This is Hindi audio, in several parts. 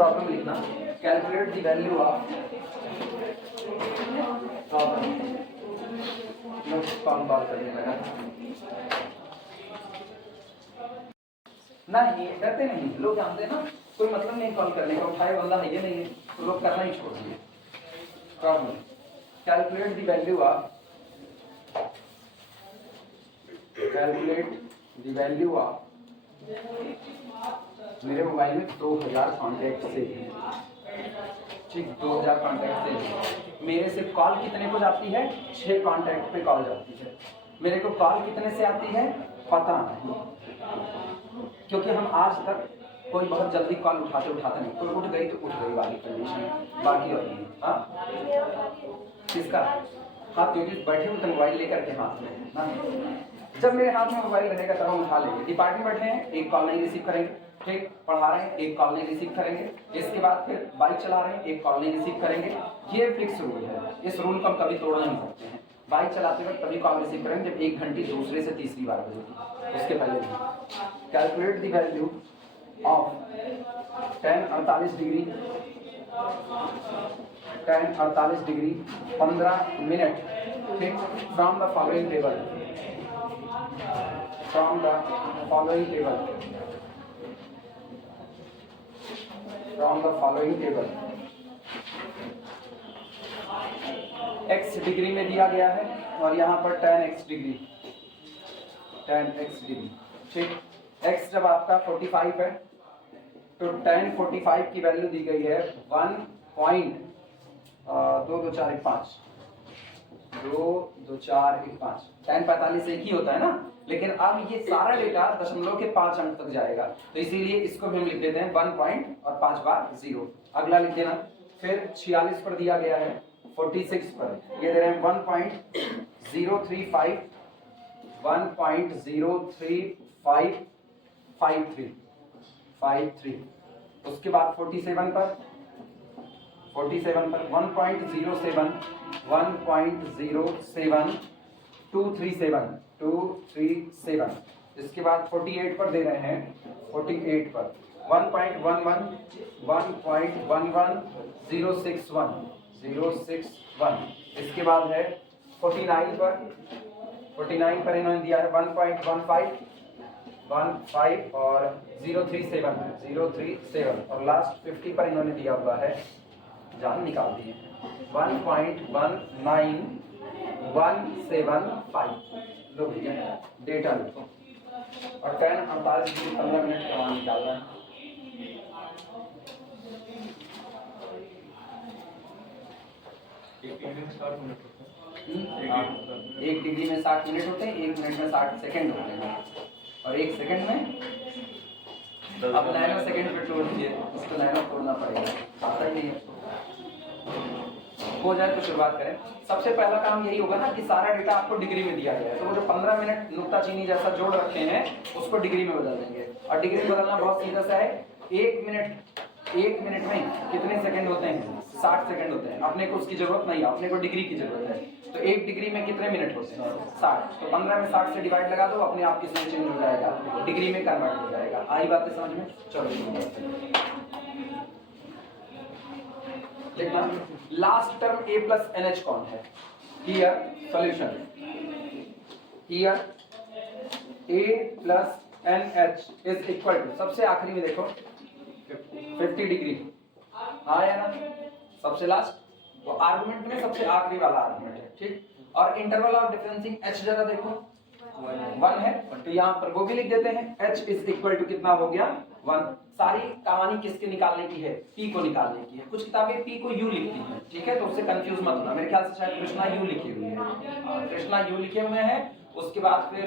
प्रॉब्लम लिखना, calculate the value of problem. Call करने लगा, नहीं करते नहीं लोग, जानते हैं ना कोई मतलब नहीं कॉल करने का, उठाए बंदा है ये नहीं, तो लोग करना ही छोड़ दिए। Problem, calculate the value of, calculate the value of, मेरे मोबाइल में 2000 कॉन्टैक्ट से, ठीक 2000 कॉन्टैक्ट से, मेरे से कॉल कितने को जाती है? 6 कॉन्टैक्ट पे कॉल जाती है। मेरे को कॉल कितने से आती है पता नहीं, क्योंकि हम आज तक कोई बहुत जल्दी कॉल उठाते नहीं, कोई उठ गई तो उठ गई वाली कंडीशन, बाकी और नहीं। हाँ किसका? हाँ क्योंकि बैठे हुए तो मोबाइल लेकर के हाथ में ना, जब मेरे हाथ में मोबाइल रहेगा तब हम उठा लेंगे। डिपार्टमेंट बैठे हैं, एक कॉल नहीं रिसीव करेंगे, ठीक, पढ़ा रहे हैं, एक कॉल नहीं रिसीव करेंगे, इसके बाद फिर बाइक चला रहे हैं, एक कॉल नहीं रिसीव करेंगे। ये फिक्स रूल है, इस रूल को हम कभी तोड़ नहीं सकते हैं। बाइक चलाते वक्त तभी कॉल रिसीव करेंगे जब 1 घंटे दूसरे से तीसरी बार बजेगी, उसके पहले नहीं। Calculate the value of tan 48 degree, tan 48 degree 15 minute, ठीक, from the following table, from the following table, from the following table. x degree में दिया गया है और यहाँ पर tan x degree, tan x degree, ठीक। x जब आपका 45 है तो tan 45 की वैल्यू दी गई है 1.22415, 22415। tan 45 एक ही होता है ना, लेकिन अब ये सारा डेटा दशमलव के 5 अंक तक जाएगा, तो इसीलिए इसको भी हम लिख देते हैं 1 पॉइंट और 5 बार 0। अगला लिख देना, फिर 46 पर दिया गया है, 46 पर ये दे रहे हैं 1.035, 1.03553। उसके बाद 47 पर 1.07, 1.07237। इसके बाद 48 पर दे रहे हैं, 48 पर 1.11061। इसके बाद है 49 पर, 49 पर इन्होंने दिया है 1.15 और 037 और लास्ट 50 पर इन्होंने दिया हुआ है, जान निकाल दिए, 1.19175। लो भैया डेटा लिखो और tan 48 डिग्री 15 मिनट का मान निकालना है। एक डिग्री में 60 मिनट होते हैं, 1 मिनट में 60 सेकंड होते हैं, और 1 सेकंड में अब नैनो सेकंड पे तोड़ दीजिए, इसको नैनो तोड़ना पड़ेगा, आता ही नहीं हो जाए तो शुरुआत करें। सबसे पहला काम यही होगा ना कि सारा डेटा आपको डिग्री में दिया गया है, तो वो जो 15 मिनट नुक्ता चीनी जैसा जोड़ रखे हैं उसको डिग्री में बदल देंगे, और डिग्री में बदलना बहुत सीधा सा है। 1 मिनट में कितने सेकंड होते हैं? 60 सेकंड होते हैं। अपने को उसकी जरूरत नहीं है, अपने को डिग्री की जरूरत है। तो 1 डिग्री में कितने मिनट होते हैं? 60। तो 15 में 60 से डिवाइड लगा दो, अपने आप किसमें चेंज हो जाएगा? डिग्री में कन्वर्ट हो जाएगा। आई बातें समझ में? चलो देखना, last term a plus NH कौन है? Here solution, here a plus NH is equal to, सबसे आखिरी में देखो 50 डिग्री आया ना, सबसे लास्ट वो आर्गुमेंट में सबसे आखिरी वाला आर्गुमेंट है, ठीक। और इंटरवल ऑफ डिफरेंसिंग h जरा देखो 1 है, तो यहाँ पर वो भी लिख देते हैं, h इज इक्वल टू कितना हो गया? 1। सारी कहानी किसके निकालने की है? p को निकालने की है। कुछ किताबें p को u लिखती हैं, ठीक है, तो उससे कंफ्यूज मत होना। मेरे ख्याल से शायद कृष्णा u लिखी हुई है, कृष्णा u लिखे हुए हैं। उसके बाद फिर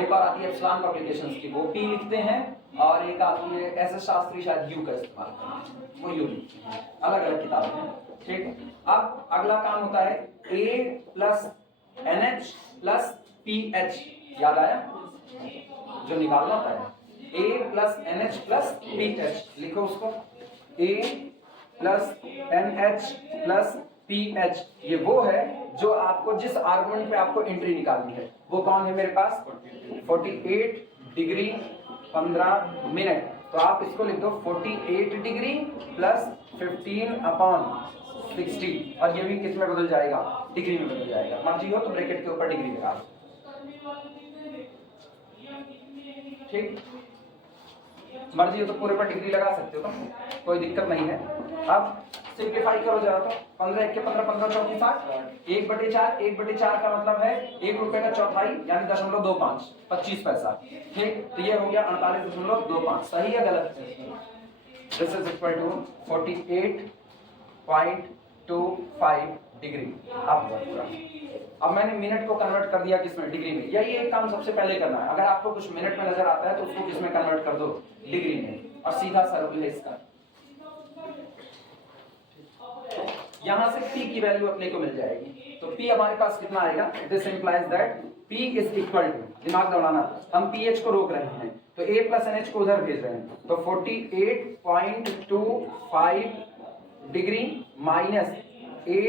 एक और आती है एप्सिलॉन पब्लिकेशंस की, वो p लिखते हैं, और एक आती है SS शास्त्री शायद u का इस्तेमाल करते हैं, वो u लिखते हैं। अलग अलग किताबें हैं, ठीक। अब अगला काम होता है a plus NH plus PH, याद आया जो निकालना होता है? A plus NH plus PH, लिखो उसको, A plus NH plus PH। ये वो है जो आपको जिस आर्गुमेंट पे आपको एंट्री निकालनी है, वो कौन है मेरे पास? 48 डिग्री 15 मिनट तो आप इसको लिख दो 48 डिग्री प्लस 15/60, और ये भी किस में बदल जाएगा, डिग्री में बदल जाएगा। मर्जी हो तो ब्रैकेट के ऊपर डिग्री लगा दो, ठीक। मर्जी हो तो पूरे पर डिग्री लगा सकते हो, तो कोई दिक्कत नहीं है। अब सिंप्लीफाई करो जरा, तो 15 1 के 15, 15 चौकी 60, 1/4, 1/4 का मतलब है 1 रुपए का चौथाई यानी 0.25, 25 पैसा, ठीक। तो ये हो गया 48.25, सही है गलत? This is equal to 48.25 degree. अब मैंने मिनट को कन्वर्ट कर दिया किसमें, डिग्री में। यही एक काम सबसे पहले करना है। अगर आपको कुछ मिनट में नजर आता है तो उसको किसमें कन्वर्ट कर दो, डिग्री में, और सीधा सर्कल है इसका। यहां से P की वैल्यू अपने को मिल जाएगी, तो P हमारे पास कितना आएगा, this implies that P is equal to, दिमाग दौड़ाना, हम PH को रोक रहे हैं तो A प्लस NH को उधर भेज रहे हैं, तो 48.25 डिग्री माइनस A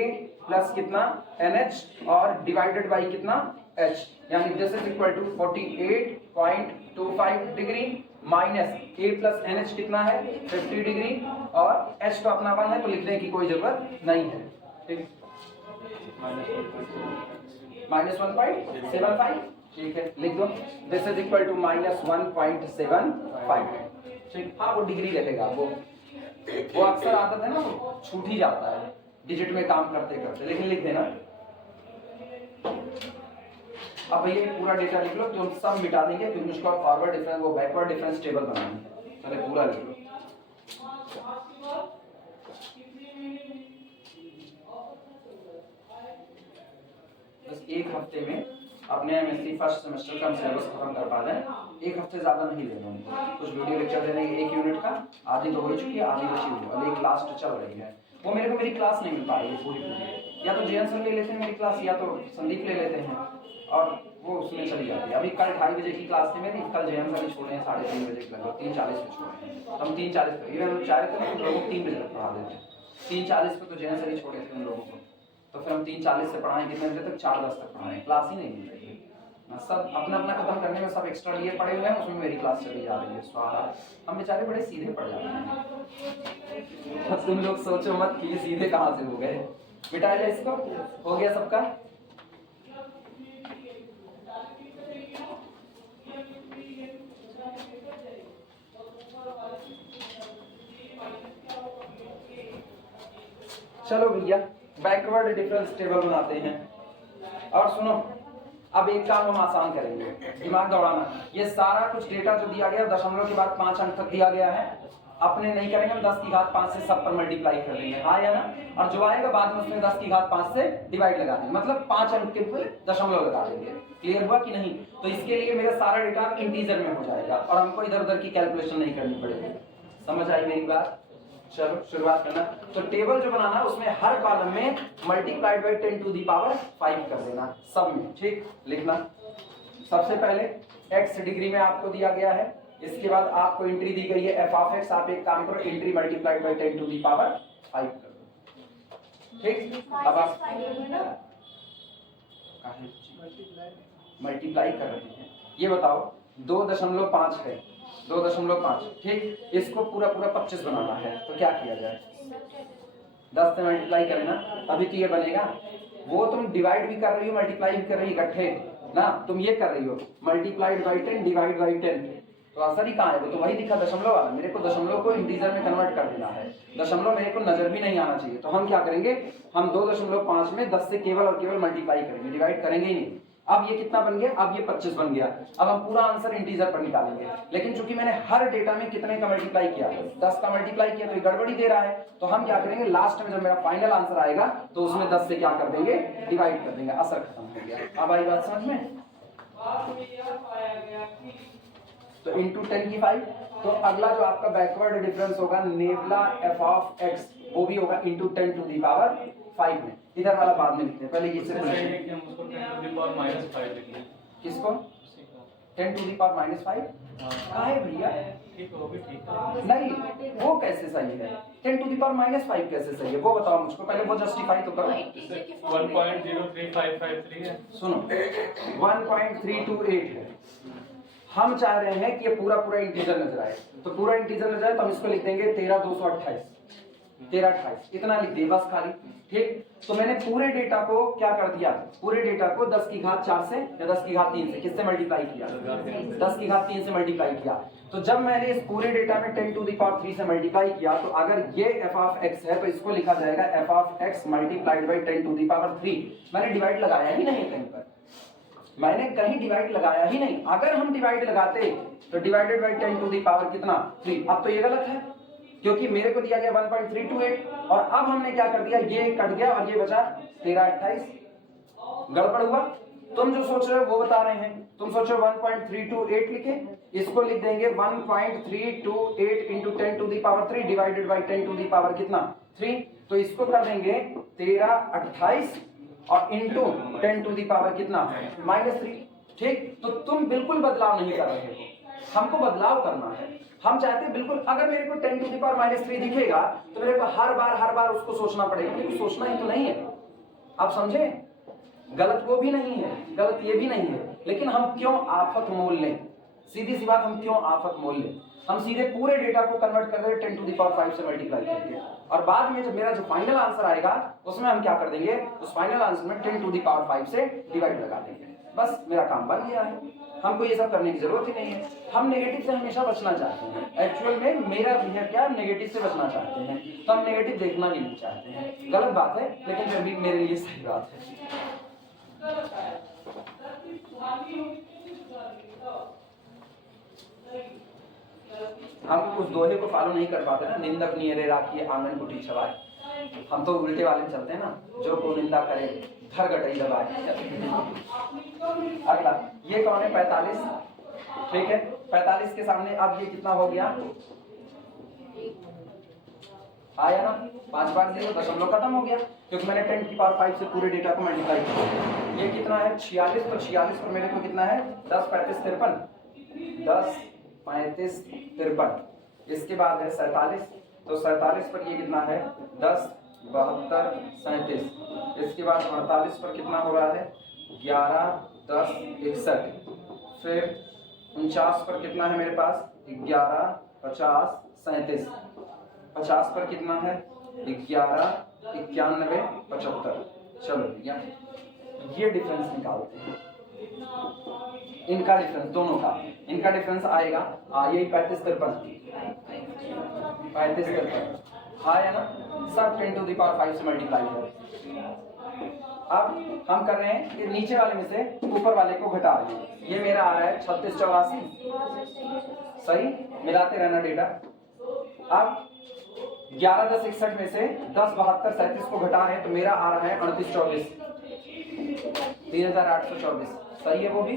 प्लस कितना NH और डिवाइडेड बाई कितना H, यानी this is equal to 48.25 degree minus A plus NH कितना है 50 डिग्री, और H तो अपना 1 है तो लिखने की कोई जरूरत नहीं है, ठीक। -1.75, ठीक है, लिख दो। दिस इज इक्वल टू -1.75, ठीक। हाँ वो डिग्री लगेगा, वो अक्सर आदत है ना, वो छूट ही जाता है डिजिट में काम करते करते, लेकिन लिख देना। अब ये पूरा डेटा लिख लो, तो हम सब मिटा देंगे क्योंकि उसको फॉरवर्ड डिफरेंस, वो बैकवर्ड डिफरेंस टेबल बनानी है। चले पूरा लिख लो। बस एक हफ्ते में अपने एमएससी फर्स्ट सेमेस्टर का सिलेबस खत्म कर पा जाए, एक हफ्ते ज्यादा नहीं लेना उनको। कुछ वीडियो लेक्चर देने एक यूनिट का, आधी तो हो चुकी है, आधी बची हुई है, और एक लास्ट चल रही है। वो मेरे को मेरी क्लास नहीं मिल पा रही है पूरी, या तो जेएन सर ले लेते हैं मेरी क्लास, या तो संदीप ले लेते हैं, और वो उसमें चली जाती है। अभी कल 2:30 बजे की क्लास थी मेरी, कल जेएन सर ने छोड़े हैं 3:30 बजे के लगभग, 3:40 पे छोड़े हैं। हम 3:40 पे, इवन चाह रहे थे हम लोगों को 3 बजे तक पढ़ा देते, 3:40 पे तो जेएन सर ही छोड़े थे उन लोगों को, तो फिर हम 3:40 से पढ़ाएं कितने बजे तक, 4:10 तक पढ़ाएं, क्लास ही नहीं मिल रही है। सब अपना अपना खत्म करने में सब एक्स्ट्रा लिए पड़े हुए हैं, उसमें मेरी क्लास चली जा रही है। स्वाहा, हम बेचारे बड़े सीधे पड़ जाते हैं। तुम लोग सोचो मत कि ये सीधे कहाँ से हो गए। मिटा जाए इसको, हो गया सबका। चलो भैया बैकवर्ड डिफरेंस टेबल बनाते हैं। और सुनो, अब एक काम हम आसान करेंगे, दिमाग दौड़ाना। ये सारा कुछ डेटा जो दिया गया दशमलव के बाद 5 अंक तक दिया गया है, अपने नहीं करेंगे, हम 10⁵5 से सब पर मल्टीप्लाई कर देंगे, हाँ या ना। और जो आएगा बाद में उसमें 10⁵5 से डिवाइड लगा देंगे, मतलब 5 अंक के ऊपर दशमलव लगा देंगे। क्लियर हुआ कि नहीं? तो इसके लिए मेरा सारा डेटा इंटीजर में हो जाएगा और हमको इधर उधर की कैलकुलेशन नहीं करनी पड़ेगी। समझ आई मेरी बात? चलो शुरुआत करना। तो टेबल जो बनाना है उसमें हर कॉलम में मल्टीप्लाइड बाई 10⁵5 कर देना, सब में, ठीक। लिखना सबसे पहले x डिग्री में आपको दिया गया है, इसके बाद आपको एंट्री दी गई है f ऑफ x। आप एक काम करो, एंट्री मल्टीप्लाइड बाई 10⁵5 कर दो, ठीक। अब आप मल्टीप्लाई कर रहे हैं, ये बताओ 2.5 है, 2.5, ठीक। इसको पूरा 25 बनाना है, तो क्या किया जाए? 10 से मल्टीप्लाई करें ना, अभी तो ये बनेगा। वो तुम डिवाइड भी कर रही हो, मल्टीप्लाई भी कर रही हो इकट्ठे ना, तुम ये कर रही हो मल्टीप्लाइड बाई 10 डिवाइड बाई 10, तो असर ही कहाँ है? वो तो वही दिखा दशमलव वाला। मेरे को दशमलव को इंटीजर में कन्वर्ट कर देना है, दशमलव मेरे को नजर भी नहीं आना चाहिए। तो हम क्या करेंगे, हम 2.5 में 10 से केवल और केवल मल्टीप्लाई करेंगे, डिवाइड करेंगे ही नहीं। अब ये कितना बन गया? अब ये 25 बन गया। अब हम पूरा आंसर इंटीजर पर निकालेंगे, लेकिन चूंकि मैंने हर डेटा में कितने का मल्टीप्लाई किया, 10 का मल्टीप्लाई किया, तो ये गड़बड़ी दे रहा है। तो हम क्या करेंगे, लास्ट में जब मेरा फाइनल आंसर आएगा तो उसमें 10 से क्या कर देंगे, डिवाइड कर देंगे, असर खत्म हो गया। अब आई बात समझ में? तो इंटू 10⁵5। तो अगला जो आपका बैकवर्ड डिफरेंस होगा नेबला f ऑफ x, वो भी होगा इंटू 10⁵5 में। इधर वाला बाद में लिखते हैं, पहले ये सिर्फ किसको 10⁻⁻5 कहाँ है भैया? ठीक हो भी ठीक है। नहीं, वो कैसे सही है? 10⁻⁵5 कैसे सही है वो बताओ मुझको, पहले वो जस्टिफाई तो करो। 1.03553 है। सुनो 1.328 है, हम चाह रहे हैं कि ये पूरा पूरा इंटीजर नजर आए, तो पूरा इंटीजर नजर आए तो हम इसको लिख देंगे 13,228, 1328 इतना लिख दिए बस खाली। ठीक, तो मैंने पूरे डेटा को क्या कर दिया, पूरे डेटा को 10 की घात 4 से या 10 की घात 3 से किससे मल्टीप्लाई किया, 10 की घात 3 से मल्टीप्लाई किया। तो जब मैंने इस पूरे डेटा में 10 टू द पावर 3 से मल्टीप्लाई किया, तो अगर ये f ऑफ x है तो इसको लिखा जाएगा f of x multiplied by 10 to the power 3। मैंने डिवाइड लगाया ही नहीं कहीं पर, मैंने कहीं डिवाइड लगाया ही नहीं। अगर हम डिवाइड लगाते तो divided by 10 to the power कितना 3। अब तो ये गलत है क्योंकि मेरे को दिया गया 1.328 और अब हमने क्या कर दिया, ये कट गया और ये बचा 1328। गड़बड़ हुआ। तुम जो सोच रहे हो वो बता रहे हैं, तुम सोचो 1.328 लिखे, इसको लिख देंगे 1.328 into 10 to the power 3 divided by 10 to the power कितना 3। तो इसको कर देंगे 1328 और इंटू 10 टू दी पावर कितना -3। ठीक, तो तुम बिल्कुल बदलाव नहीं कर रहे हो, हमको बदलाव करना है। हम चाहते हैं बिल्कुल, अगर मेरे को 10 टू दी पावर -3 दिखेगा तो मेरे को हर बार उसको सोचना पड़ेगा, लेकिन सोचना ही तो नहीं है। आप समझे, गलत वो भी नहीं है, गलत ये भी नहीं है, लेकिन हम क्यों आफत मोल लें, सीधी सी बात, हम क्यों आफत मोल लें। हम सीधे पूरे डेटा को कन्वर्ट कर देंगे 10 टू दी पावर 5 से मल्टीप्लाई करके, और बाद में जब मेरा जो फाइनल आंसर आएगा उसमें हम क्या कर देंगे, उस फाइनल आंसर में 10 टू दी पावर 5 से डिवाइड लगा देंगे। बस मेरा काम बन गया है, हमको ये सब करने की जरूरत ही नहीं है। हम नेगेटिव से हमेशा बचना चाहते हैं, एक्चुअल में मेरा बिहेव क्या, नेगेटिव से बचना चाहते हैं, तो हम नेगेटिव देखना भी नहीं चाहते हैं। गलत बात है लेकिन फिर भी मेरे लिए सही बात है। हम उस दोहे को फॉलो नहीं कर पाते ना, निंदक नियरे राखिए आंगन कुटी छवाए। हम तो उल्टे वाले में चलते हैं ना, जो को निंदा करे धर गटई दबाए। अगला ये कौन है 45, ठीक है 45 के सामने अब ये कितना हो गया, आया ना 5 बार 0 दशमलव खत्म हो गया क्योंकि मैंने 10 की पावर 5 से पूरे डेटा को मल्टीप्लाई किया। ये कितना है 46, तो 46 पर मेरे को कितना है 10 35 53, 10 35 53। इसके बाद है 47, तो 47 पर ये कितना है 10 72 37। इसके बाद 48 पर कितना हो रहा है 11 10 61। फिर 49 पर कितना है मेरे पास 11 50 37। 50 पर कितना है 11 91 75। चलो भैया ये डिफरेंस निकालते हैं, इनका डिफरेंस दोनों का, इनका डिफरेंस आएगा यही 35 53 है ना, सब 10 टू दी पावर 5 से मल्टीप्लाई है। अब हम कर रहे हैं कि नीचे वाले में से ऊपर वाले को घटा रहे हैं। ये मेरा आ रहा है 36 84, सही मिलाते रहना डेटा। अब 11 10 61 में से 10 72 37 को घटा रहे हैं तो मेरा आ रहा है 38 24, 3824। सही है, वो भी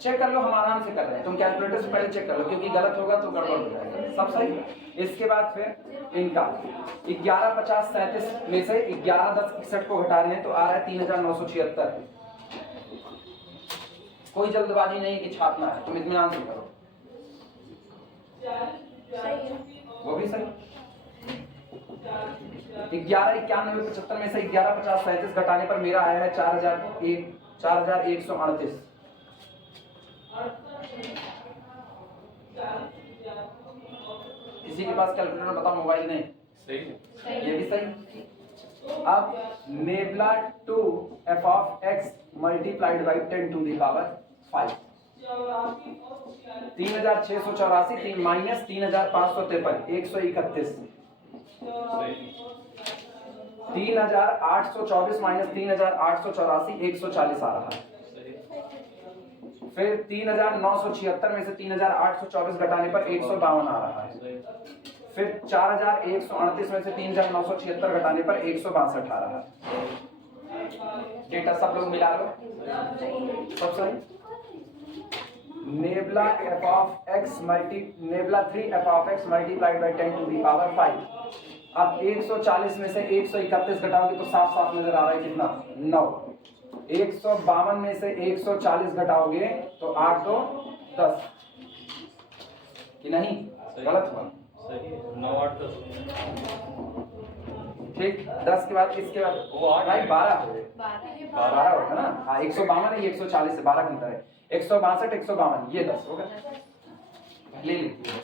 चेक कर लो, हम आराम से कर रहे हैं, तुम कैलकुलेटर से पहले चेक कर लो क्योंकि गलत होगा तो गड़बड़ हो जाएगा। सब सही। इसके बाद फिर इनका 11 50 37 में से 11 10 61 को घटा रहे हैं तो आ रहा है 3976। कोई जल्दबाजी नहीं कि छापना है, तुम इत्मीनान से करो। वो भी सही। 11 91 75 में से 11 50 37 घटाने पर मेरा आया है 4138। किसी के पास कैलकुलेटर बताओ, मोबाइल नहीं, सही है, ये भी सही। अब nabla 2 f of x multiplied by 10 to the power 5। 3684 3 minus 3553 131। 3824 minus 3884 140 आ रहा है। फिर 3976 में से 3824 घटाने पर 152 आ रहा है। फिर 4138 में से 3976 घटाने पर 162 आ रहा है। डेटा सब लोग मिला लो, सब सही। Nabla f of x nabla 3 f of x multiplied by 10 to the power 5। अब 140 में से 131 घटाओगे तो साफ साफ नजर आ रहा है कितना 9। 152 में से 140 घटाओगे तो 8 2 10 कि नहीं, गलत हुआ, सही है, 9 8 10। ठीक, 10 के बाद किसके बाद वो 8 भाई 12 होगा ना। हाँ 152 है, 140 से 12 घंटा है। 162 152 ये 10 होगा, ले लीजिए 10।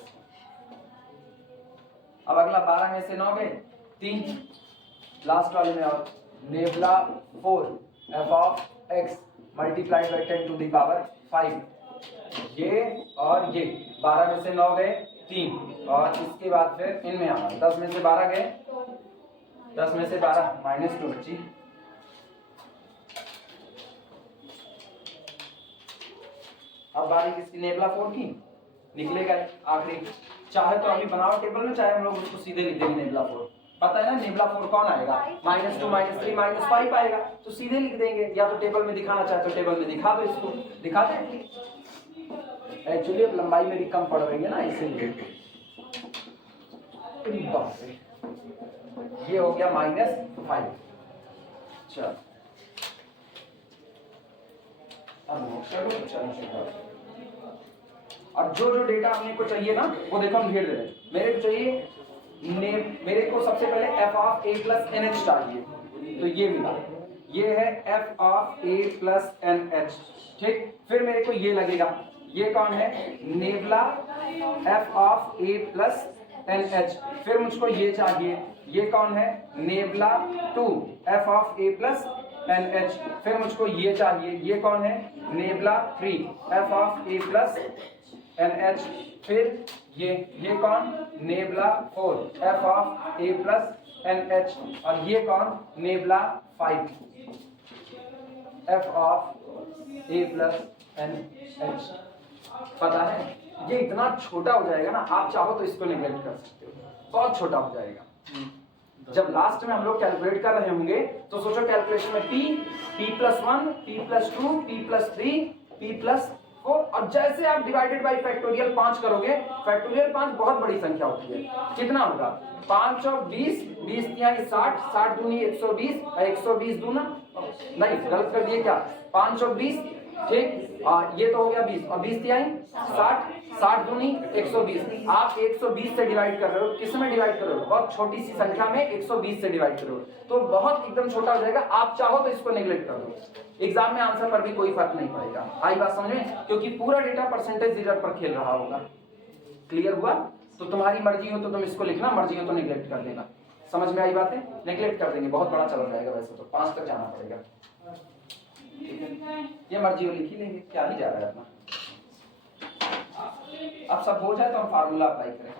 अब अगला 12 में से 9 गए 3, लास्ट वाले में और nabla 4 f of x multiplied by 10 to the power 5, ये और ये 12 में से 9 गए 3, और इसके बाद फिर इनमें आना 10 में से 12 गए, 10 में से 12 -2 बची। अब बारी किसकी, नेबला 4 की, निकलेगा आखिरी। चाहे तो अभी बनाओ टेबल में, चाहे हम लोग उसको सीधे लिख देंगे नेबला 4। पता है ना नेबला 4 कौन आएगा, -2 -3 -5 आएगा, तो सीधे लिख देंगे। या तो टेबल में दिखाना चाहे तो टेबल में दिखा दो, इसको दिखा दें। एक्चुअली अब लंबाई मेरी कम पड़ रही है ना, इसीलिए। ये हो गया -5। चलो और जो जो डेटा अपने को चाहिए ना वो देखो हम ढेर दे रहे हैं। मेरे को चाहिए मेरे को सबसे पहले f of a plus NH चाहिए, तो ये मिला, ये है f of a plus NH, ठीक। फिर मेरे को ये लगेगा, ये कौन है, nebula f of a plus NH। फिर मुझको ये चाहिए, ये कौन है, nebula 2 f of a plus NH। फिर मुझको ये चाहिए, ये कौन है, nebula 3 f of a plus NH। फिर ये कौन, nebula 4 f of a plus NH। और ये कौन, nebula 5 f of a plus NH। पता है ये इतना छोटा हो जाएगा ना, आप चाहो तो इसको निगलेक्ट कर सकते हो, बहुत छोटा हो जाएगा। जब लास्ट में हम लोग कैलकुलेट कर रहे होंगे तो सोचो कैलकुलेशन में p+1 p+2 p+3 p+4, और जैसे आप डिवाइडेड बाय फैक्टोरियल 5 करोगे, फैक्टोरियल 5 बहुत बड़ी संख्या होती है, कितना होगा, 5 और 20 20 तिहाई 60 60 दूनी 120 120 दूना, नहीं गलत कर दिए क्या, 5 और 20, ठीक। ये तो हो गया 20 और 20 तिहाई 60 60 दूनी 120। आप 120 से डिवाइड कर रहे हो, किस में डिवाइड कर रहे हो, बहुत छोटी सी संख्या में 120 से डिवाइड कर रहे हो, तो बहुत एकदम छोटा हो जाएगा। आप चाहो तो इसको नेग्लेक्ट कर दो, एग्जाम में आंसर पर भी कोई फर्क नहीं पड़ेगा। आई बात समझ में, क्योंकि पूरा डेटा परसेंटेज रिजल्ट पर खेल रहा होगा। क्लियर हुआ, तो तुम्हारी मर्जी हो तो तुम इसको लिखना, मर्जी हो तो नेग्लेक्ट कर देना। समझ में आई बातें, नेग्लेक्ट कर देंगे बहुत बड़ा चला जाएगा, वैसे तो 5 तक जाना पड़ेगा, ठीक है। ये मर्जी हो लिख ही लेंगे, क्या ही जा रहा है अपना। अब सब हो जाए तो हम फार्मूला अप्लाई करें।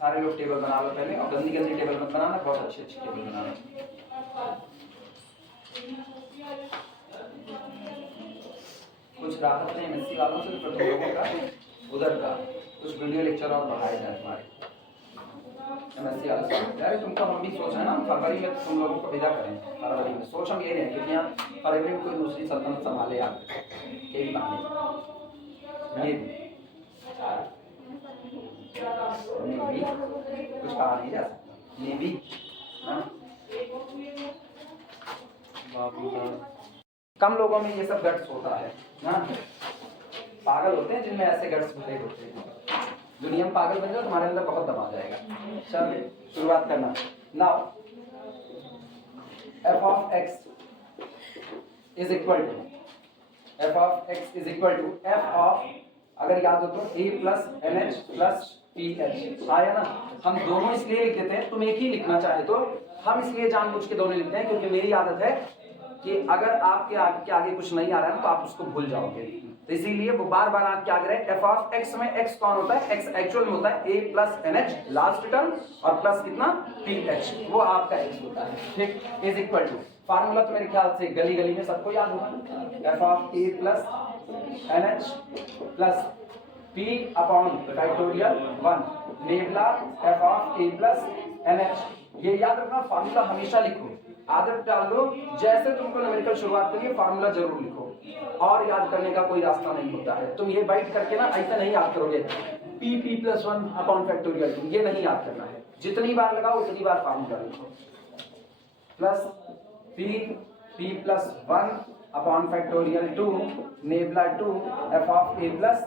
सारे लोग टेबल बना लो पहले, और गंदी गंदी टेबल मत बनाना, बहुत अच्छी अच्छी टेबल बनाना। कुछ राहत नहीं एमएससी वालों से, तो तुम लोगों का उधर का कुछ वीडियो लेक्चर और बढ़ाए जाए तुम्हारे एमएससी वालों से। यार तुमको हम भी सोच रहे हैं ना, फरवरी में तुम लोगों को विदा करें, फरवरी में सोच हम ये रहे क्योंकि यहाँ फरवरी में कोई दूसरी सल्तनत संभाले आप यही बहाने, ये भी कुछ कहा नहीं जा सकता, ये भी कम लोगों में ये सब गट्स होता है ना, पागल होते हैं जिनमें ऐसे गट्स होते हैं। दुनिया में पागल बन जाओ, तुम्हारे अंदर बहुत दम आ जाएगा। चलिए शुरुआत करना। Now f of x is equal to f of, अगर याद हो तो a plus NH plus PH आया ना। हम दोनों इसलिए लिख देते हैं, तुम एक ही लिखना चाहे तो हम इसलिए जानबूझ के दोनों लिखते हैं, क्योंकि मेरी आदत है कि अगर आपके आगे कुछ नहीं आ रहा है ना तो आप उसको भूल जाओगे, तो इसीलिए वो बार बार आपके आगे रहे। f ऑफ x में x कौन होता है, x एक्चुअल में होता है a plus NH last term, और प्लस कितना PH, वो आपका x होता है, ठीक। इज इक्वल टू, फार्मूला तो मेरे ख्याल से गली गली में सबको याद होगा, f of a plus NH plus p upon factorial 1 nebula f of a plus NH। ये याद रखना, फार्मूला हमेशा लिखो, आदत डाल लो, जैसे तुमको न्यूमेरिकल शुरुआत करिए फार्मूला जरूर लिखो, और याद करने का कोई रास्ता नहीं होता है। तुम ये बाइट करके ना ऐसा नहीं याद करोगे p+1 अपॉन फैक्टोरियल 2, ये नहीं याद करना है। जितनी बार लगाओ उतनी बार फार्मूला लिखो, plus p+1 upon factorial 2 nebula 2 f of a plus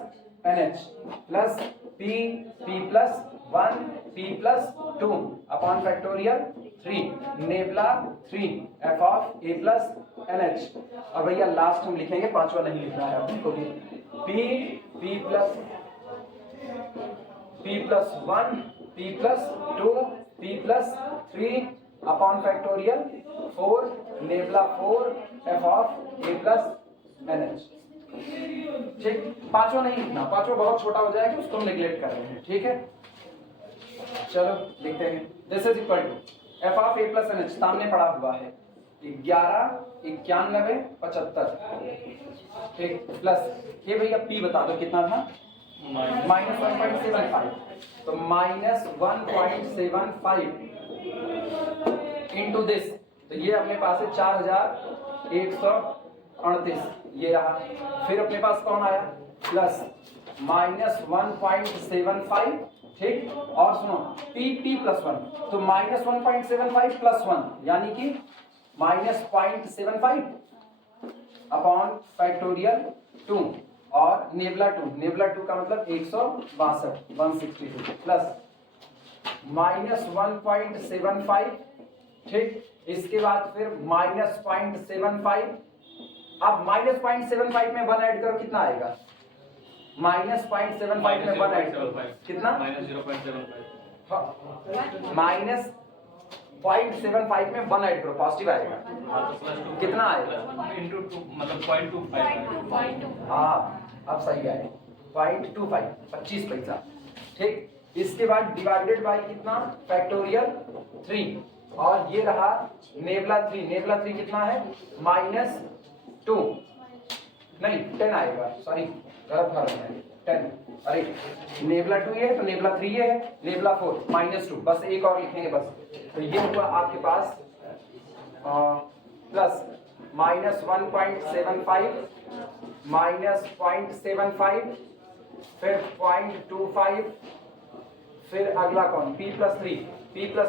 NH plus p+1 1 p plus 2 upon factorial 3 nebula 3 f of a plus nh। और भैया लास्ट हम लिखेंगे, पांचवा नहीं लिखना है आपको भी। p plus 1 p plus 2 p plus 3 upon factorial 4 nebula 4 f of a plus nh। ठीक, पांचवा नहीं लिखना, पांचवा बहुत छोटा हो जाएगा, उसको हम नेग्लेक्ट कर रहे हैं। ठीक है, चलो लिखते हैं। This is equal to f of a plus n h, सामने पड़ा हुआ है 11 91 75। ठीक, प्लस ये भैया पी बता दो कितना था, -1.75। तो -1.75 इनटू दिस, तो ये अपने पास है 4138, ये रहा। फिर अपने पास कौन आया, प्लस -1.75। ठीक, और सुनो p प्लस 1, तो -1.75 प्लस 1 यानी कि -0.75 अपॉन फैक्टोरियल 2 और नेबला 2 का मतलब 162 162 प्लस -1.75। ठीक, इसके बाद फिर -0.75। अब -0.75 में 1 ऐड करो, कितना आएगा, -0.75 में 1 ऐड करो, कितना, -0.75 में 1 ऐड करो, पॉजिटिव आएगा, कितना आएगा, मतलब 0.25। हाँ अब सही आएगा, 0.25 25 पैसा। ठीक, इसके बाद डिवाइडेड बाय कितना, फैक्टोरियल 3, और ये रहा नेबला 3 कितना है, -2 नहीं 10 आएगा, सॉरी गलत फॉर्म है 10। अरे नेबला 2 ये है तो नेबला 3 ये है, नेबला 4 -2, बस एक और लिखेंगे बस। तो ये हुआ आपके पास प्लस -1.75 -0.75 फिर 0.25 फिर अगला कौन, p प्लस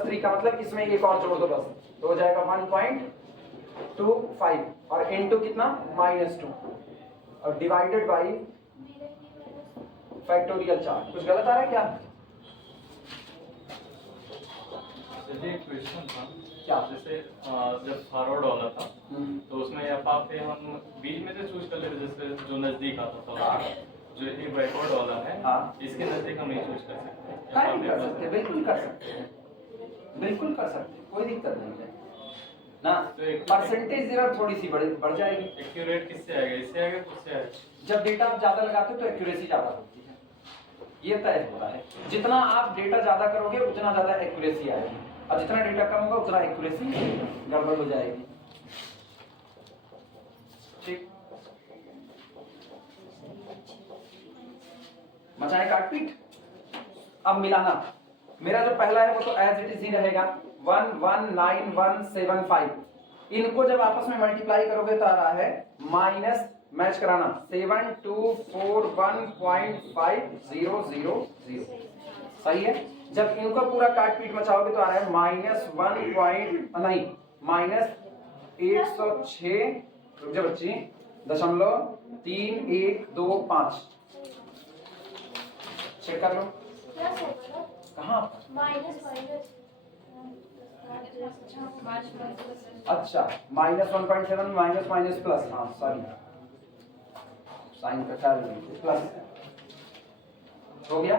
3 का मतलब इसमें एक और जोड़ दो बस, तो हो जाएगा 1.25 और इनटू कितना, -2 और डिवाइडेड बाई फैक्टोरियल 4। कुछ गलत आ रहा है क्या, जैसे एक क्वेश्चन था, क्या, जैसे जब फॉरवर्ड वाला था तो उसमें एफ ऑफ ए हम बीच में से चूज कर लेते, जैसे जो नजदीक आता था, जो ये बैकवर्ड वाला है इसके नजदीक हम नहीं चूज कर सकते, कर सकते, बिल्कुल कर सकते हैं, बिल्कुल कर सकते हैं, कोई दिक्कत नहीं है ना। तो परसेंटेज एरर थोड़ी सी बढ़ जाएगी। एक्यूरेट किससे आएगा, इससे आएगा किससे आएगा, जब डेटा आप ज्यादा लगाते हो तो एक्यूरेसी ज्यादा होती है, ये तय होता है। जितना आप डेटा ज्यादा करोगे उतना ज्यादा एक्यूरेसी आएगी, और जितना डेटा कम होगा उतना एक्यूरेसी गड़बड़ हो जाएगी। ठीक, मचाए काटपीट। अब मिलाना, मेरा जो पहला है वो तो एज इट इज ही रहेगा 119,175। इनको जब आपस में मल्टीप्लाई करोगे तो आ रहा है माइनस, मैच कराना, 7241.5000। सही है। जब इनको पूरा काट पीट मचाओगे तो आ रहा है -1.806 रुक जा बच्ची, 0.3125। चेक कर लो कहाँ, अच्छा -1.7 माइनस प्लस, हाँ सॉरी साइन का ख्याल नहीं, प्लस हो गया।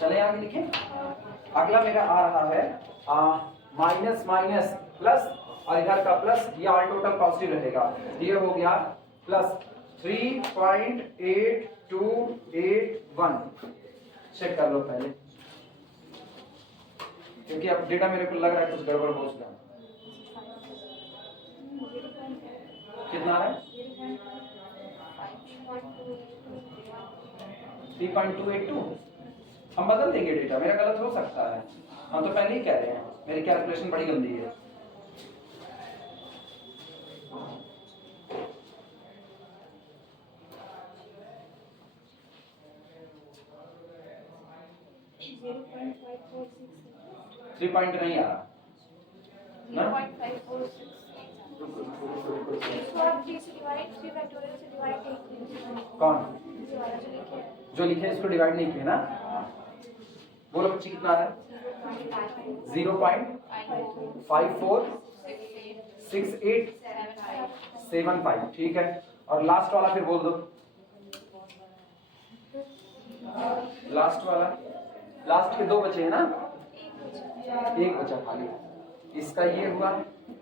चले आगे लिखें। अगला मेरा आ रहा है माइनस माइनस प्लस, और इधर का प्लस, ये ऑल टोटल पॉजिटिव रहेगा। ये हो गया प्लस 3.8281। चेक कर लो पहले, क्योंकि अब डेटा मेरे को लग रहा है कुछ गड़बड़ हो चुका है। कितना है, 3.282। हम बदल देंगे डेटा, मेरा गलत हो सकता है, हम तो पहले ही कह रहे हैं मेरी कैलकुलेशन बड़ी गंदी है। थ्री पॉइंट नहीं आ रहा ना, 0.546 कौन जो लिखे इसको डिवाइड नहीं किया ना? बोलो बच्ची कितना आ रहा है? 0.546875 ठीक है। और लास्ट वाला फिर बोल दो। लास्ट वाला, लास्ट के दो बचे हैं ना? एक बचा खाली। इसका ये हुआ,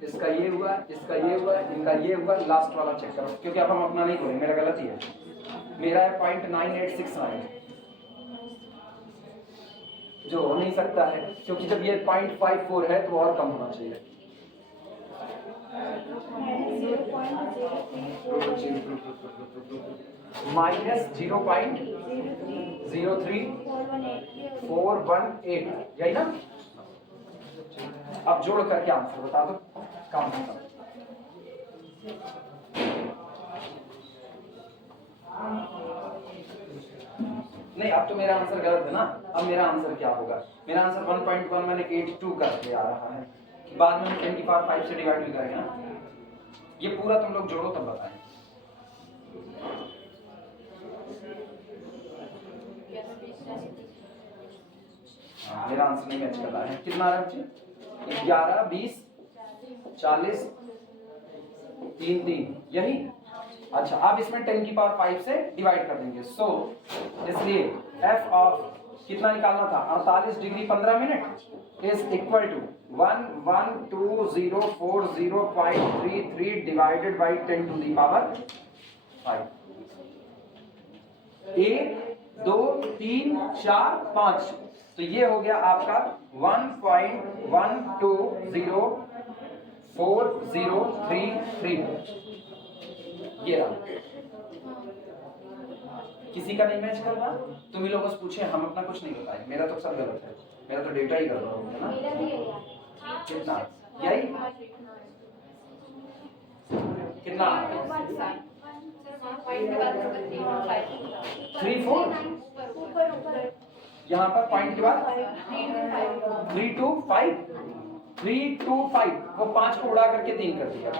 इसका ये हुआ, इसका ये हुआ, इनका ये हुआ। लास्ट वाला चेक करो, क्योंकि अब हम अपना नहीं बोलेंगे, मेरा गलती है। मेरा है 0.9869 जो हो नहीं सकता है, क्योंकि जब ये 0.54 है तो और कम होना चाहिए। -0.03418 यही ना? अब जोड़ करके आंसर बता दो। काम खत्म। नहीं, अब तो मेरा आंसर गलत है ना। अब मेरा आंसर क्या होगा? मेरा आंसर 1.1182 करके आ रहा है। बाद में हम 10 की पावर 5 से डिवाइड भी करेंगे ना। ये पूरा तुम लोग जोड़ो तब बताएं। मेरा आंसर नहीं मैच कर रहा है। कितना आ रहा है बच्चे? 11, 20, 40, 3, 3 यही। अच्छा, अब इसमें 10 की पावर 5 से डिवाइड कर देंगे। सो इसलिए f ऑफ कितना निकालना था? 48 degree 15 minute is equal to 112040533 divided by 10 to the power 5। 1, 2, 3, 4, 5। तो ये हो गया आपका 1.120403 ये रहा। किसी का नहीं मैच कर रहा? तुम ही लोगों से पूछे, हम अपना कुछ नहीं बताए। मेरा तो सब गलत है, मेरा तो डेटा ही गलत हो गया ना। कितना? यही कितना? 3, 4 यहाँ पर पॉइंट के बाद 3 to 5 वो 5 को उड़ा करके 3 कर दिया।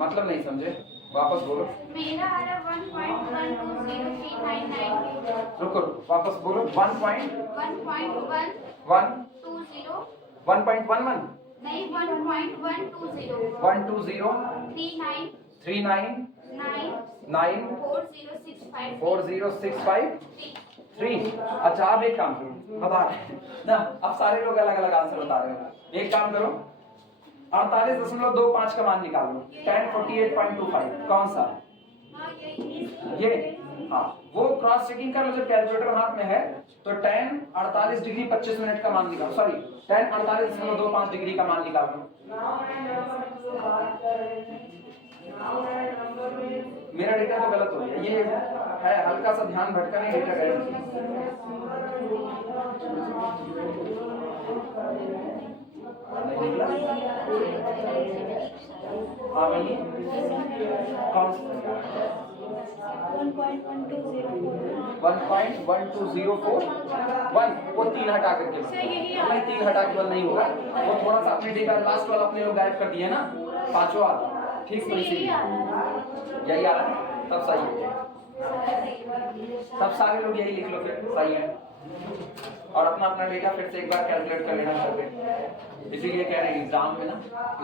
मतलब नहीं समझे, वापस बोलो। मेरा आ रहा 1.120399। रुको, वापस बोलो। 1.1 1.11 नहीं 1.120 39 9 4065 3। अच्छा, अब एक काम करो, बता रहे ना। अब सारे लोग अलग अलग आंसर बता रहे हैं। एक काम करो, 48.25 का मान निकालो। 1048.25 कौन सा? ये। हाँ, वो क्रॉस चेकिंग कर लो। जब कैलकुलेटर हाथ में है तो 10 48 डिग्री 25 मिनट का मान निकालो। सॉरी, 10 48.25 डिग्री का मान निकालो। मेरा डेटा तो गलत हो गया। ये है हल्का सा ध्यान भटका नहीं, डेटा गलत। हाँ वही कौन सा? 1.12041 वो 3 हटा करके, नहीं 3 हटा के नहीं होगा। वो थोड़ा सा अपने डेटा लास्ट वाला अपने लोग गायब कर दिए ना, पांचवा वाला। ठीक, तो इसीलिए यही आ रहा है। तब सही है, तब सारे लोग यही लिख लो, फिर सही है। और अपना अपना डेटा फिर से एक बार कैलकुलेट कर लेना करके। इसीलिए कह रहे हैं एग्जाम में ना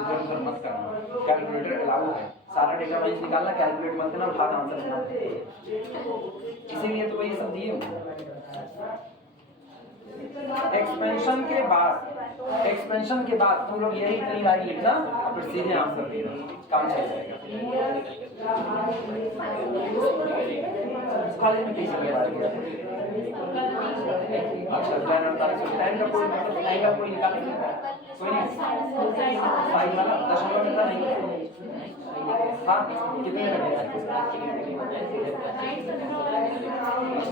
इधर उधर मत करना, कैलकुलेटर अलाउ है। सारा डेटा वाइज निकालना, कैलकुलेट मत करना, उठा आंसर देना। इसीलिए तो वही सब दिए। एक्सपेंशन के बाद तुम लोग यही इतनी लाइन लिखना और फिर सीधे आंसर देना, काम चल जाएगा। कॉलेज में कैसे किया जाएगा? अच्छा, 10 का कोई मतलब टाइम का कोई निकालेंगे? कोई नहीं। साइन वाला दशमलव मिलता नहीं। हाँ, कितने लगेगा?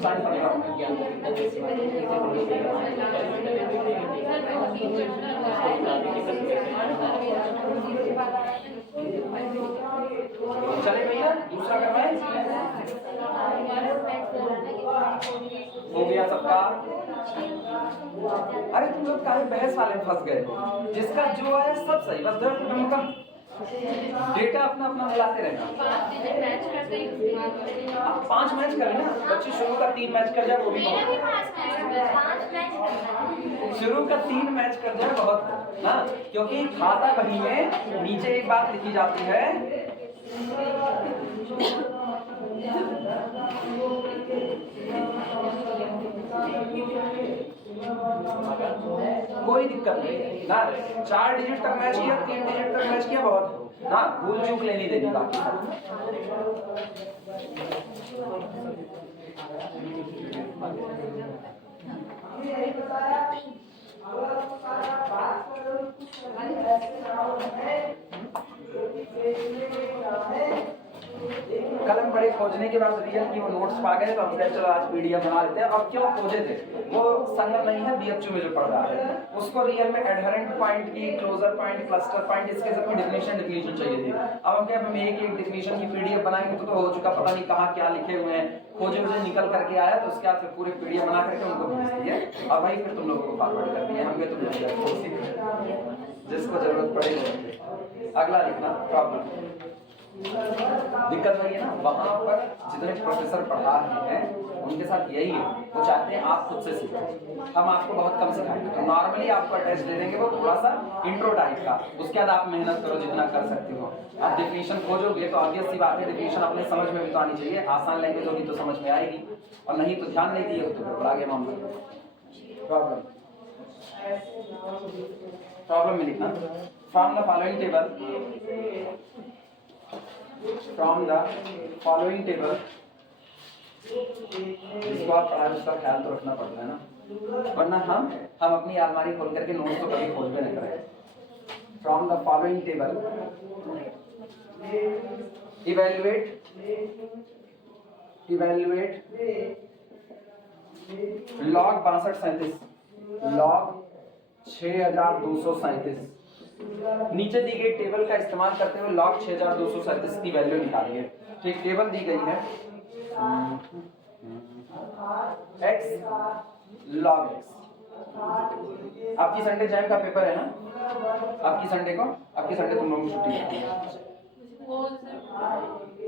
साइन पड़ेगा। चले भैया, दूसरा करवाएं। हो गया सब। का, अरे तुम लोग काहे बहस वाले में फंस गए? जिसका जो है सब सही, बस दो नंबर का डेटा अपना अपना मिलाते रहना। 5 मैच करें ना बच्चे, शुरू का 3 मैच कर जाए वो भी बहुत है। शुरू का 3 मैच कर जाए बहुत है ना, क्योंकि खाता बही में नीचे एक बात लिखी जाती है, कोई दिक्कत नहीं ना। 4 डिजिट तक मैच किया, 3 डिजिट तक मैच किया बहुत है ना, भूल चूक लेनी देनी बाकी सब। कल हम बड़े खोजने के बाद रियल की वो नोट्स पा गए, तो हम कहे चलो आज पीडीएफ बना लेते हैं। अब क्यों खोजे थे, वो संगत नहीं है बीएचयू में जो पढ़ रहा है उसको रियल में एडहेरेंट पॉइंट की, क्लोजर पॉइंट, क्लस्टर पॉइंट, इसके सब की डिफिनेशन चाहिए थी। अब हम क्या, हम एक डिफिनेशन की पीडीएफ बनाएंगे तो हो चुका, पता नहीं कहाँ क्या लिखे हुए हैं, खोजे मुझे निकल करके आया, तो उसके बाद फिर पूरे पीडीएफ बना करके उनको भेज दिए और भाई फिर तुम लोगों को फॉरवर्ड कर दिए। हम तुम जिसको जरूरत पड़ेगी। अगला लिखना प्रॉब्लम। दिक्कत वही है ना, वहाँ पर जितने प्रोफेसर पढ़ा रहे हैं उनके साथ यही है, वो चाहते हैं आप खुद से सीखो। हम आपको बहुत कम सिखाएंगे, तो नॉर्मली आपको टेस्ट दे देंगे वो थोड़ा सा इंट्रो टाइप का, उसके बाद आप मेहनत करो जितना कर सकते हो। आप डेफिनेशन खोजोगे तो ऑब्वियस सी बात है डेफिनेशन अपने समझ में भी तो आनी चाहिए, आसान लैंग्वेज होगी तो समझ में आएगी, और नहीं तो ध्यान नहीं दिए तो गड़बड़ा गया मामला। प्रॉब्लम में लिखना, from the following table, from the following table, जिसको आप पढ़ा उसका ख्याल तो रखना पड़ता है ना, वरना हम अपनी अलमारी खोल करके नोट्स तो कभी खोज भी नहीं करें। From the following table, evaluate log 6237, log 6237, नीचे दी गई टेबल का इस्तेमाल करते हुए log 6237 की वैल्यू निकालिए। ठीक, टेबल दी गई है x log x। आपकी संडे जैम का पेपर है ना, आपकी संडे तुम लोगों को छुट्टी है।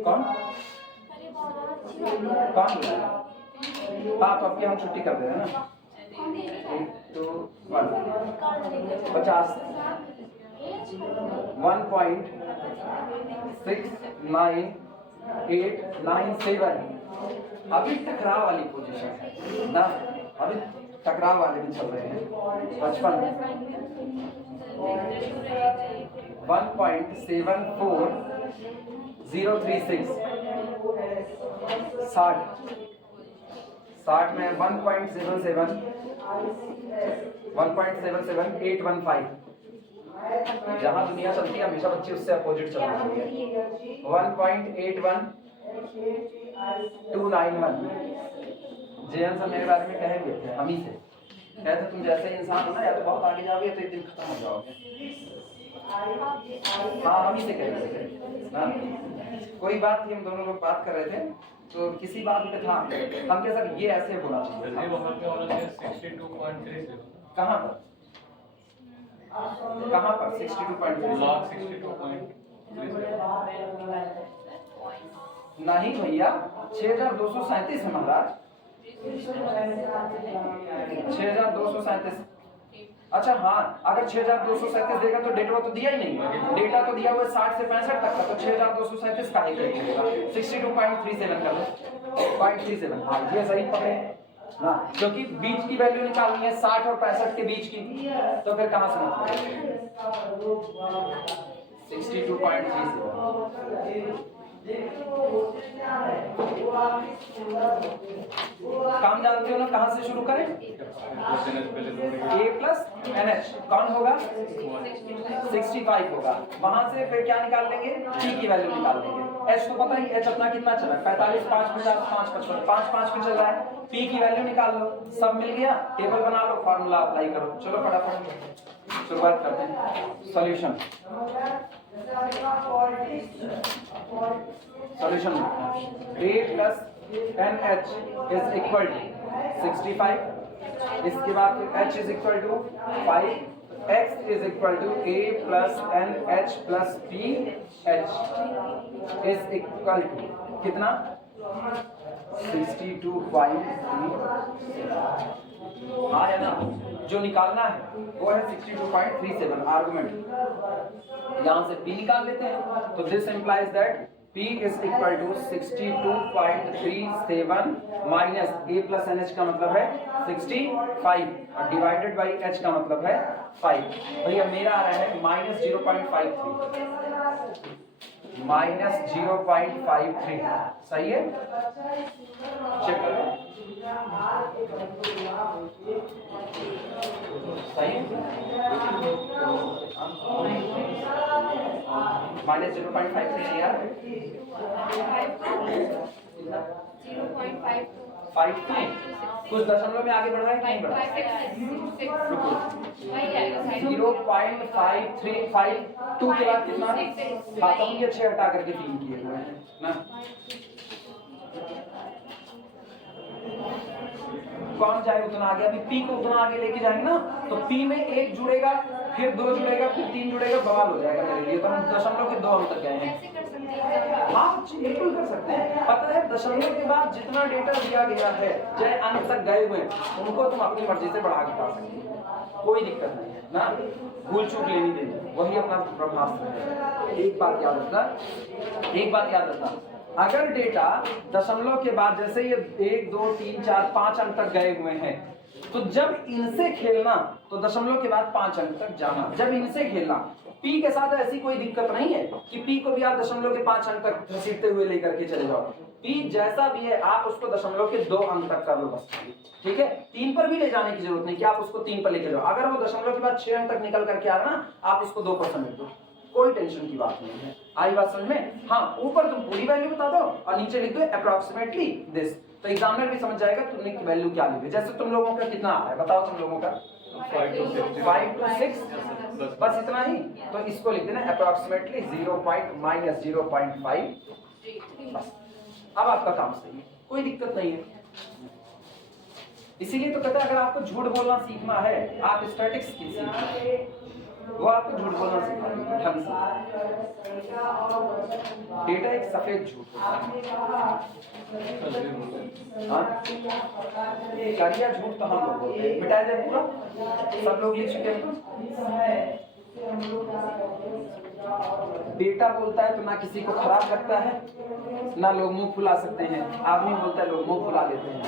कौन हाँ, तो आपके हम छुट्टी कर दे रहे हैं ना, तो 50 1.69897, अभी टकराव वाली पोजीशन है ना, अभी टकराव वाले भी चल रहे हैं। 55 1.74036, 60 में 1.77815, जहां दुनिया चलती है हमेशा बच्चे उससे अपोजिट चलना चाहिए। 1.81291, जेएन से मेरे बारे में कहे हुए थे, हम ही से कहते तुम जैसे इंसान हो ना, या तो बहुत आगे जाओगे तो एक दिन खत्म हो जाओगे। हाँ, हम ही से कह रहे थे ना, कोई बात थी, हम दोनों लोग बात कर रहे थे, तो किसी बात पे था, हम कह सर ये ऐसे होना चाहिए। 62.37, कहाँ पर 62.37, log 62.37, नहीं भैया 6237 है महाराज, 6237। अच्छा हाँ, अगर 6237 देगा तो डेटा तो दिया ही नहीं है, डेटा तो दिया हुआ 60 से 65 तक का, तो 6237 का ही देगा, 62.37 कर लो, 0.37। हाँ, ये सही पकड़े ना, क्योंकि बीच की वैल्यू निकालनी है 60 और 65 के बीच की, तो फिर कहाँ से मतलब 62.37। काम जानते हो ना, कहां से शुरू करें? A प्लस NH कौन होगा? 65 होगा। वहां से फिर क्या निकाल लेंगे? P की वैल्यू निकाल लेंगे। H तो पता ही, H अपना कितना चला है? 45, 5, 50, 5, 55, 5, 5 पे चल रहा है। P की वैल्यू निकाल लो, सब मिल गया, टेबल बना लो, फॉर्मूला अप्लाई करो। चलो फटाफट शुरुआत करते हैं। Solution A plus NH is equal to 65 इसके बाद फिर h is equal to 5, x is equal to a plus n h plus p h is equal to कितना 62.3 हाँ है ना। जो निकालना है वो है 62.37 आर्गुमेंट। यहां से p निकाल लेते हैं तो this implies that p is equal to 62.37 minus a plus n h का मतलब है 65 और डिवाइडेड बाई h का मतलब है 5। भैया मेरा आ रहा है माइनस 0.53 माइनस 0.53 सही है। चेक करो सही है माइनस 0.53 है यार 0.52 कुछ दशमलव में आगे बढ़ा है कि नहीं बढ़ा 0.5352 के बाद कितना हाँ तो ये 6 हटा करके 3 किए हुए हैं ना। कौन जाए उतना आगे, अभी p को उतना आगे लेके जाएंगे ना तो p में 1 जुड़ेगा फिर 2 जुड़ेगा फिर 3 जुड़ेगा बवाल हो जाएगा मेरे लिए। तो हम दशमलव के 2 अंक तक गए हैं। हाँ बिल्कुल कर सकते हैं। पता है दशमलव के बाद जितना डेटा दिया गया है चाहे अंक तक गए हुए उनको तुम अपनी मर्जी से बढ़ा के पा सकते हो, कोई दिक्कत नहीं है ना। भूल चूक लेनी देनी वही अपना ब्रह्मास्त्र है। एक बात याद रखना अगर डेटा दशमलव के बाद जैसे ये 1 2 3 4 5 अंक तक गए हुए हैं तो जब इनसे खेलना तो दशमलव के बाद 5 अंक तक जाना। जब इनसे खेलना p के साथ ऐसी कोई दिक्कत नहीं है कि p को भी आप दशमलव के 5 अंक तक घसीटते हुए लेकर के चले जाओ। p जैसा भी है आप उसको दशमलव के 2 अंक तक कर लो बस, ठीक है। 3 पर भी ले जाने की जरूरत नहीं कि आप उसको 3 पर लेके जाओ। अगर वो दशमलव के बाद 6 अंक तक निकल करके आ रहा ना आप उसको 2 पर समेट दो, कोई टेंशन की बात नहीं है। आई बात समझ में? हाँ ऊपर तुम पूरी वैल्यू बता दो और नीचे लिख दो अप्रोक्सीमेटली दिस, तो एग्जामिनर भी समझ जाएगा तुमने वैल्यू क्या ली है। जैसे तुम लोगों का कितना आ रहा है बताओ, तुम लोगों का 5 to 6 बस इतना ही, तो इसको लिख देना अप्रोक्सीमेटली 0.-0.5 बस। अब आपका काम सही है, कोई दिक्कत नहीं है। इसीलिए तो कहते हैं अगर आपको झूठ बोलना सीखना है आप स्टैटिक्स सीखिए, वो आपको झूठ बोलना सिखाएगी ढंग से। डेटा एक सफेद झूठ हाँ करिया झूठ तो हम लोग बोलते हैं, मिटाया जाए पूरा सब लोग लिख चुके हैं। बेटा बोलता है तो ना किसी को खराब लगता है ना लोग मुंह फुला सकते हैं, आदमी बोलता है लोग मुंह फुला लेते हैं।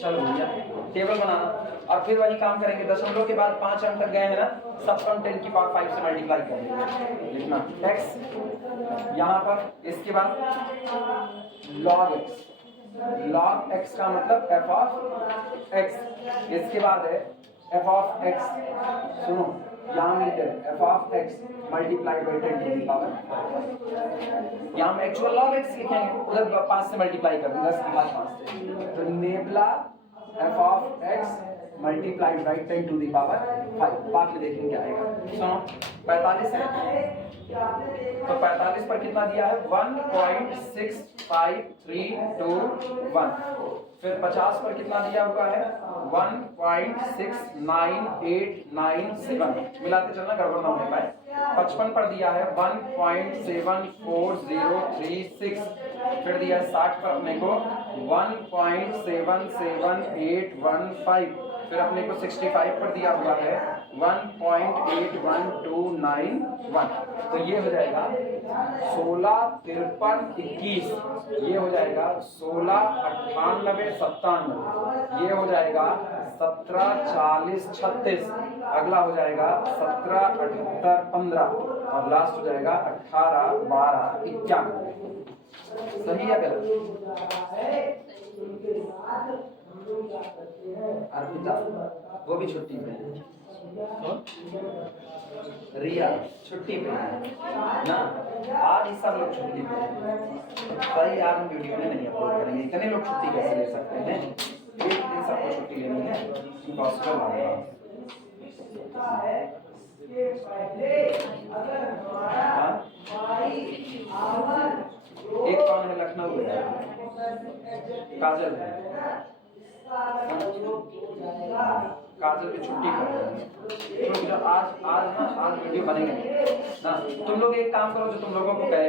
चलो भैया टेबल बनाना और फिर वही काम करेंगे। दशमलव के बाद 5 अंक तक गए हैं ना सब 10 की पावर 5 से मल्टीप्लाई करेंगे। लिखना x यहाँ पर, इसके बाद log x का मतलब f ऑफ x, इसके बाद है f ऑफ x, सुनो यहाँ मीटर f of x multiply by 10 की पावर, यहाँ हम एक्चुअल log x लिखेंगे उधर 5 से मल्टीप्लाई कर देंगे 10 की पावर 5 से, तो nabla f of x multiplied by 10 to the power 5। बाद में देखेंगे क्या आएगा। सुनो 45 है तो 45 पर कितना दिया है 1.65321, फिर 50 पर कितना दिया हुआ है 1.69897, मिलाते चलना गड़बड़ ना होने पाए। 55 पर दिया है 1.74036, फिर दिया है 60 पर अपने को 1.77815, फिर अपने को 65 पर दिया हुआ है 1.81291, तो ये हो जाएगा 165321, ये हो जाएगा 169897, ये हो जाएगा 174036, अगला हो जाएगा 177815 और लास्ट हो जाएगा 181291। सही है गलत? अर्पिता वो भी छुट्टी पे है, रिया छुट्टी पे है ना, आज ही सब लोग छुट्टी पे हैं। सही आज हम वीडियो में नहीं अपलोड करेंगे, इतने लोग छुट्टी कैसे ले सकते हैं? एक दिन सबको छुट्टी लेनी है, इम्पॉसिबल होगा। एक कौन है लखनऊ में, काजल है, काजल की छुट्टी कर रहे हैं तो जो आज वीडियो बनेगा ना, तुम लोग एक काम करो जो तुम लोगों को कहे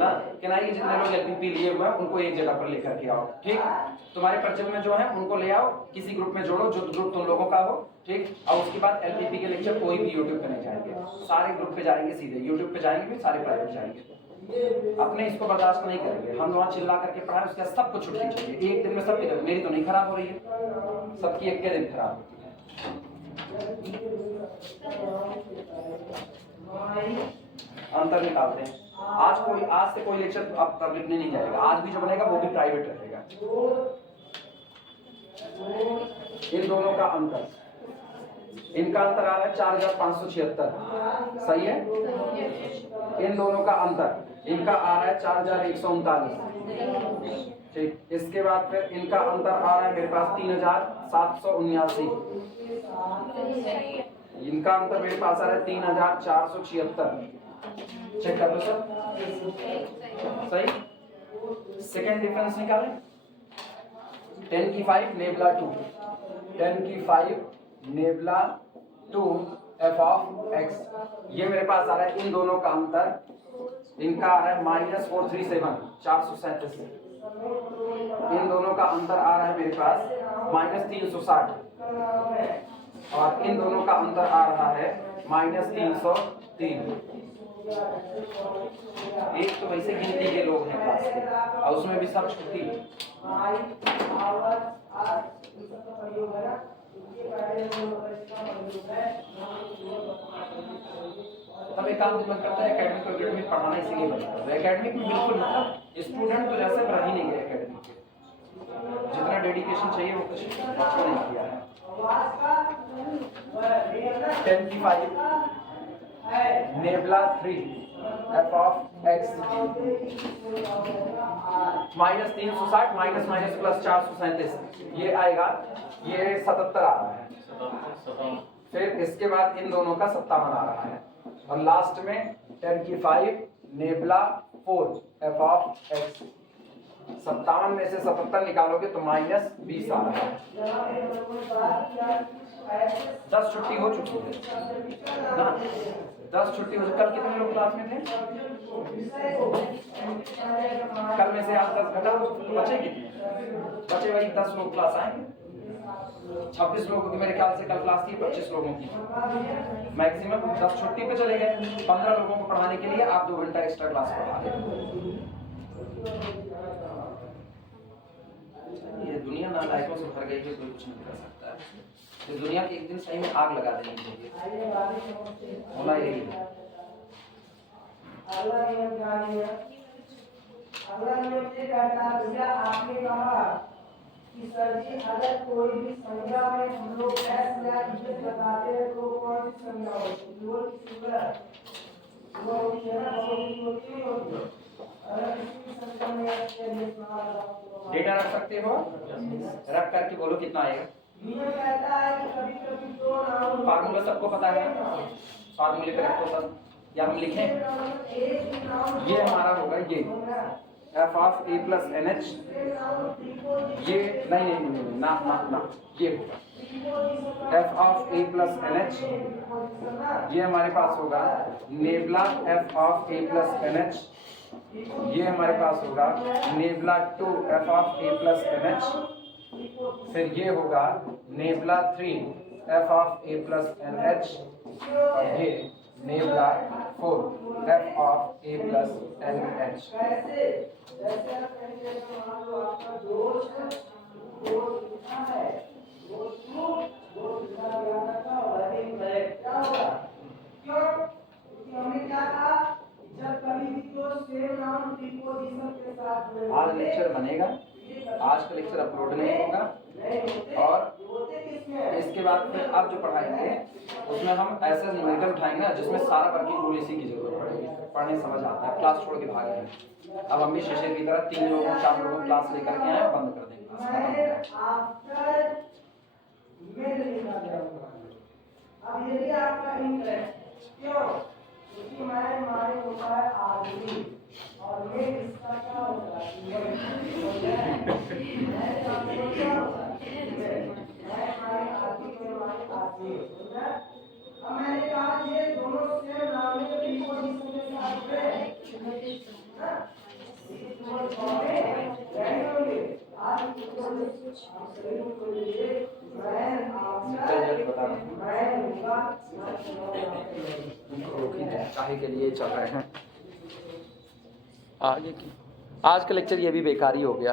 ना कि नहीं, जितने लोग एलपीपी लिए हुए हैं उनको एक जगह पर लेकर के आओ, ठीक। तुम्हारे परिचय में जो है उनको ले आओ, किसी ग्रुप में जोड़ो जो ग्रुप तुम लोगों का हो, ठीक। और उसके बाद एलपीपी के लेक्चर कोई भी यूट्यूब पे नहीं जाएंगे, सारे ग्रुप पे जाएंगे, सीधे यूट्यूब पे जाएंगे, भी सारे प्राइवेट जाएंगे। अपने इसको बर्दाश्त नहीं करेंगे, हम वहाँ चिल्ला करके पढ़ाए, उसके बाद सबको छुट्टी चाहिए एक दिन में, सबकी। मेरी तो नहीं खराब हो रही है, सबकी एक दिन खराब होती है। अंतर निकालते हैं। आज से कोई लेक्चर अब पब्लिक नहीं जाएगा, आज भी जो बनेगा वो भी प्राइवेट रहेगा। इन दोनों का अंतर, इनका अंतर आ रहा है 4576, सही है। इन दोनों का अंतर, इनका आ रहा है 4139, ठीक। इसके बाद फिर इनका अंतर आ रहा है मेरे पास 3779, इनका अंतर मेरे पास आ रहा है 3476, चेक कर लो सर, सही। सेकेंड डिफरेंस निकालें, 10 की 5 नेबला 2, 10 की 5 नेबला 2 f ऑफ x, ये मेरे पास आ रहा है। इन दोनों का अंतर, इनका आ रहा है -437, 437, इन दोनों का अंतर आ रहा है मेरे पास -360, और इन दोनों का अंतर आ रहा है -303। एक तो वैसे गिनती के लोग हैं क्लास के, और उसमें भी सब छुट्टी। तब एक काम मन करता है एकेडमिक और एकेडमिक पढ़ाना, इसीलिए मन करता है। एकेडमिक में बिल्कुल मतलब स्टूडेंट तो जैसे रह ही नहीं गए एकेडमिक के, जितना डेडिकेशन चाहिए वो कुछ नहीं किया है। 10 की 5 nebula 3 f of x, -360 minus plus 437, ये आएगा, ये 77 आ रहा है। फिर इसके बाद इन दोनों का 57 आ रहा है, और लास्ट में 10 की 5 नेबला 4 f ऑफ x, 57 में से 77 निकालोगे तो -20 आ रहा है। 10 छुट्टी हो चुकी है ना, 10 छुट्टी हो चुकी। कल कितने लोग क्लास में थे? कल में से आज 10 घटा, बचे कितने? बचे वही 10 लोग क्लास आएंगे। 26 लोगों की मेरे ख्याल से कल क्लास थी, 25 लोगों की मैक्सिमम। 10 छुट्टी पे चले गए, 15 लोगों को पढ़ाने के लिए आप 2 घंटा एक्स्ट्रा क्लास पढ़ा दें। ये दुनिया नालायकों से भर गई है, कोई कुछ नहीं कर सकता है। तो दुनिया की एक दिन सही में आग लगा देनी चाहिए, होना यही है। आपने कहा कि सर जी अगर कोई भी संज्ञा में हम लोग एस या इज्जत लगाते हैं तो कौन सी संज्ञा होती है? वो होती है ना, होती है। अगर किसी संज्ञा में डेटा रख सकते हो, रख करके बोलो कितना आएगा। कहता है कि कभी-कभी तो नाम फार्मूला सबको पता है, फार्मूले पे रखो सब, या हम लिखें, ये हमारा होगा ये f of a plus NH, ये नहीं ना ये होगा f of a plus NH, ये हमारे पास होगा nebula f of a plus NH, ये हमारे पास होगा nebula 2 f of a plus NH, फिर ये होगा nebula 3 f of a plus NH, और ये nebula 4 f of a plus NH। आज लेक्चर बनेगा, आज का लेक्चर अपलोड नहीं होगा, और इसके बाद फिर अब जो पढ़ाएंगे उसमें हम ऐसे न्यूमेरिकल उठाएंगे ना जिसमें सारा वर्किंग रूल इसी की जरूरत पड़ेगी, पढ़ने समझ आता है। क्लास छोड़ के भाग गए, अब हम भी शेषर की तरह 3 लोगों 4 लोगों क्लास लेकर के आए, बंद कर देंगे अब यदि आपका इंटरेस्ट क्यों, क्योंकि मैं होता है आदमी, और मैं इसका काहे के लिए चल रहे हैं आगे की। आज का लेक्चर ये भी बेकार ही हो गया।